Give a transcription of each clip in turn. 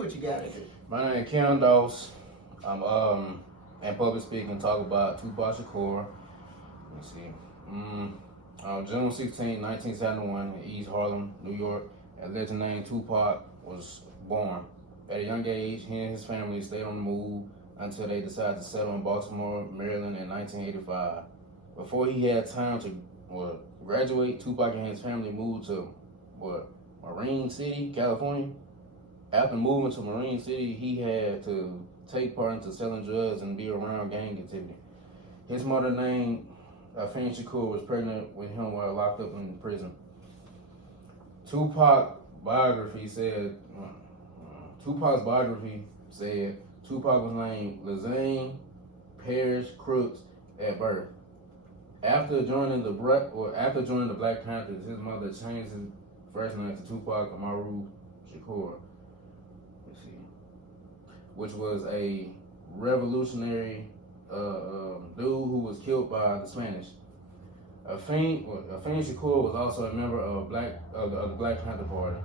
what you gotta do. My name is Ken Dose. I'm in public speaking, talk about Tupac Shakur. Let me see. June 16, 1971, in East Harlem, New York, a legend named Tupac was born. At a young age, he and his family stayed on the move until they decided to settle in Baltimore, Maryland in 1985. Before he had time to graduate, Tupac and his family moved to Marine City, California. After moving to Marine City, he had to take part into selling drugs and be around gang activity. His mother, named Afeni Shakur, was pregnant with him while locked up in prison. Tupac's biography said Tupac was named Lazane Parish Crooks at birth. After joining the Black Panthers, his mother changed his first name to Tupac Amaru Shakur. Which was a revolutionary dude who was killed by the Spanish. Afeni Shakur was also a member of the Black Panther Party.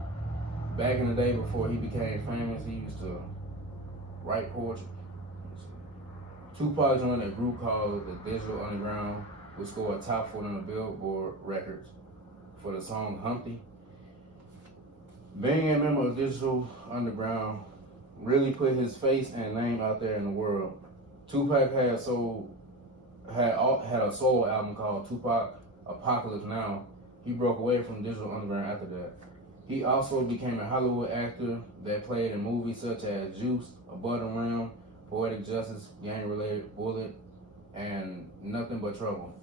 Back in the day, before he became famous, he used to write poetry. Tupac joined a group called the Digital Underground, which scored top 4 on the Billboard records for the song Humpty. Being a member of Digital Underground really put his face and name out there in the world. Tupac had a soul album called Tupac Apocalypse Now. He broke away from Digital Underground after that. He also became a Hollywood actor that played in movies such as Juice, Above the Rim, Poetic Justice, Gang Related, Bullet, and Nothing But Trouble.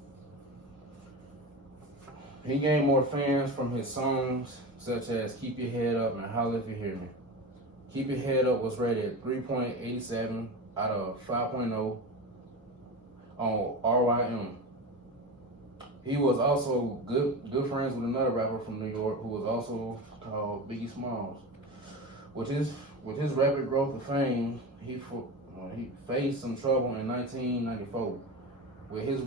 He gained more fans from his songs such as Keep Your Head Up and Holla If You Hear Me. Keep Your Head Up was rated 3.87 out of 5.0 on RYM. He was also good friends with another rapper from New York who was also called Biggie Smalls. With his rapid growth of fame, he faced some trouble in 1994. With his,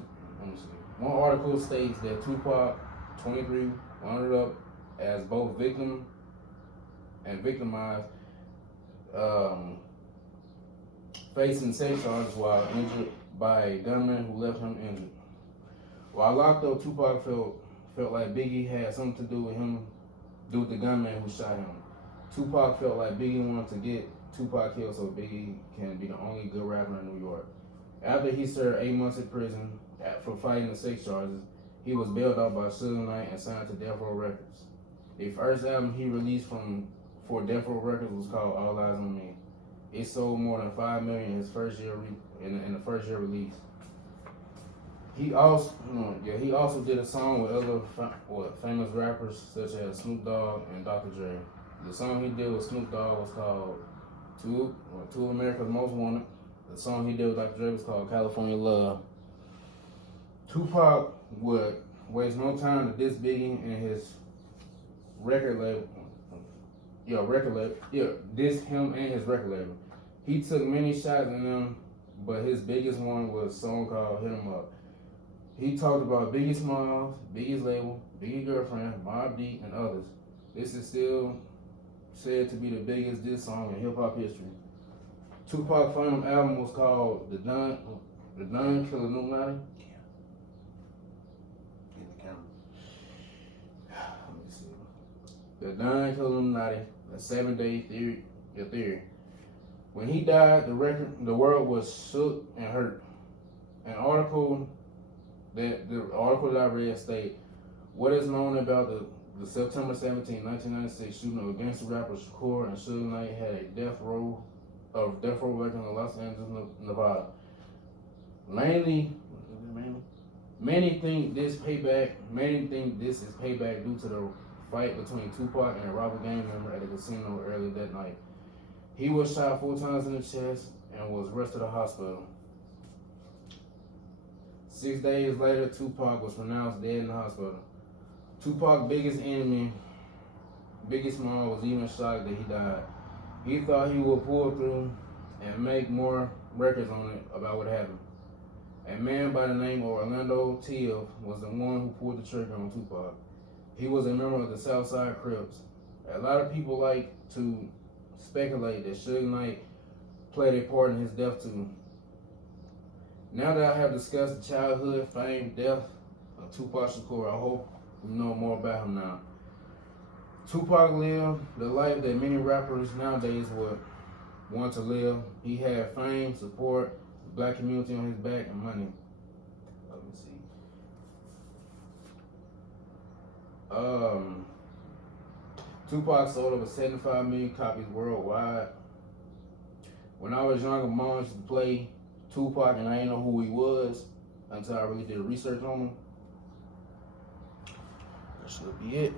one article states that Tupac, 23, wound up as both victim and victimized, facing sex charges while injured by a gunman who left him injured. While locked up, Tupac felt like Biggie had something to do with the gunman who shot him. Tupac felt like Biggie wanted to get Tupac killed so Biggie can be the only good rapper in New York. After he served 8 months in prison for fighting the sex charges, he was bailed out by Suge Knight and signed to Death Row Records. The first album he released for Death Row Records was called All Eyes on Me. It sold more than 5 million in his first year in the first year release. He also did a song with other famous rappers such as Snoop Dogg and Dr. Dre. The song he did with Snoop Dogg was called Two of America's Most Wanted. The song he did with Dr. Dre was called California Love. Tupac would waste no time to diss Biggie and his record label. Diss him and his record label. He took many shots in them, but his biggest one was a song called Hit 'Em Up. He talked about Biggie Smalls, Biggie's label, Biggie's girlfriend, Mobb Deep, and others. This is still said to be the biggest diss song in hip-hop history. Tupac's final album was called The Don Killer Illuminati. Let me see. The Don Killer Illuminati, a 7-day theory. When he died, the world was shook and hurt. The article that I read stated, what is known about the September 17, 1996 shooting of gangster rappers Shakur and Suge Knight had a death row record in Los Angeles, Nevada. Many think this is payback due to the fight between Tupac and a rival gang member at a casino early that night. He was shot 4 times in the chest and was rushed to the hospital. 6 days later, Tupac was pronounced dead in the hospital. Tupac's biggest enemy, Biggie Smalls, was even shocked that he died. He thought he would pull through and make more records on it about what happened. A man by the name of Orlando Teal was the one who pulled the trigger on Tupac. He was a member of the Southside Crips. A lot of people like to speculate that Suge Knight played a part in his death too. Now that I have discussed the childhood, fame, death of Tupac Shakur, I hope you know more about him now. Tupac lived the life that many rappers nowadays would want to live. He had fame, support, the black community on his back, and money. Let me see. Tupac sold over 75 million copies worldwide. When I was younger, mom used to play Tupac, and I didn't know who he was until I really did research on him. That should be it.